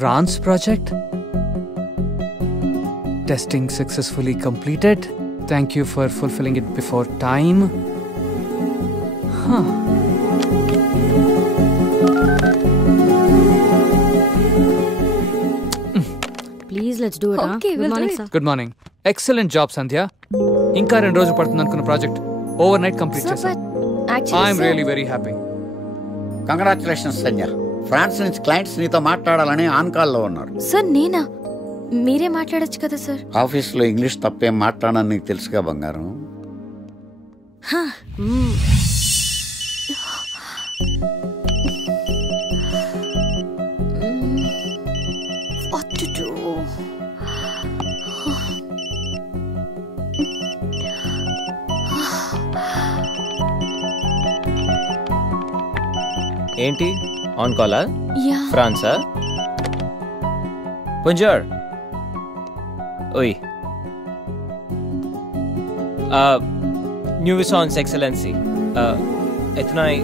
France project. Testing successfully completed. Thank you for fulfilling it before time. Huh. Please, let's do it. Okay, Good morning, sir. Good morning. Excellent job, Sandhya. ఇంకా 2 రోజులు పడుతుంది అనుకున్న project overnight complete చేశాను. I'm really very happy. Congratulations Sandhya. France నుంచి clients నీతో మాట్లాడాలని on కాల్లో ఉన్నారు. సార్ నేనా? మీరే మాట్లాడొచ్చు కదా సార్. ఆఫీస్లో ఇంగ్లీష్ తప్పేం మాట్లాడని నీకు తెలుసుగా బంగారం. ఏంటి ఆన్ కాలా? యా. ఫ్రాన్సా? బొంజోర్. ఓయ్. Nuisance Excellency. Ethnoi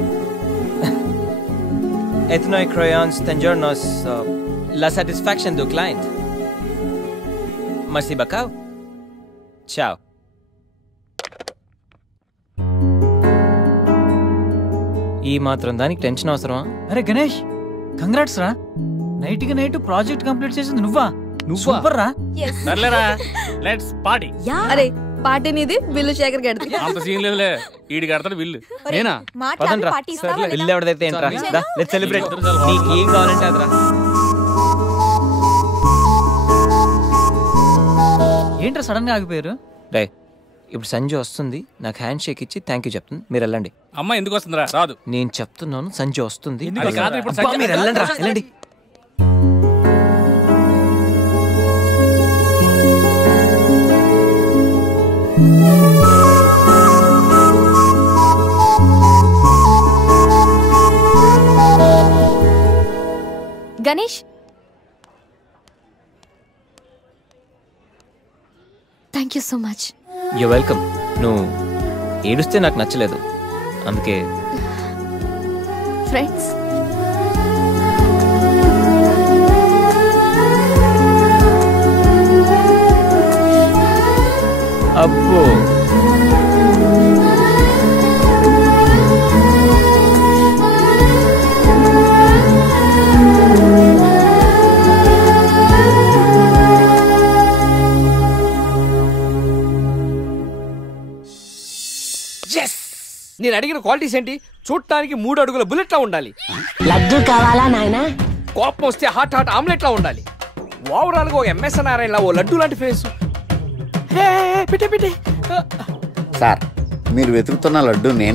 crayons tengernos la satisfaction du client. Merci beaucoup. Ciao. ఈ మాత్రం దానికి టెన్షన్ అవసరమా? అరే గణేష్, కంగ్రాట్స్ రా. నైట్ కి నైట్ ప్రాజెక్ట్ కంప్లీట్ చేసింది నువ్వా? సూపర్ రా. సర్లేరా, లెట్స్ పార్టీ. అరే పార్టీ నీది, బిల్లు శేఖర్ గడిది. అంత సీన్ లేదులే, ఈడి కడతాడు బిల్లు. నేనా? పదండ్రా. బిల్లు ఎవరిదైతే ఏంట్రా? Let's celebrate. నీకు ఏం కావాలంటే అదరా. ఏంట్రా సడన్ గా ఆగిపోయారు? రే, ఇప్పుడు సంజయ్ వస్తుంది, నాకు హ్యాండ్ షేక్ ఇచ్చి థ్యాంక్ యూ చెప్తుంది, మీరు వెళ్ళండి. అమ్మ ఎందుకు వస్తుందిరా? రాదు. నేను చెప్తున్నాను, సంజయ్ వస్తుంది, అది కాదు, ఇప్పుడు అబ్బా, మీరు వెళ్ళండి రా, వెళ్ళండి. Ganesh, thank you so much. You welcome. నువ్వు ఏడుస్తే నాకు నచ్చలేదు, అందుకే. ఫ్రెండ్స్, అబ్బో, నేను అడిగిన క్వాలిటీస్ ఏంటి? చూడటానికి 3 అడుగుల బుల్లెట్ లా ఉండాలి. లడ్డు కావాలా నాయనా? కోపం వస్తే హాట్ ఆమ్లెట్ లా ఉండాలి. ఓవరాల్ గా ఒక ఎంఎస్ నారాయణ ఓ లడ్డు లాంటి ఫేస్. సార్, మీరు వెతుకుతున్న లడ్డు నేను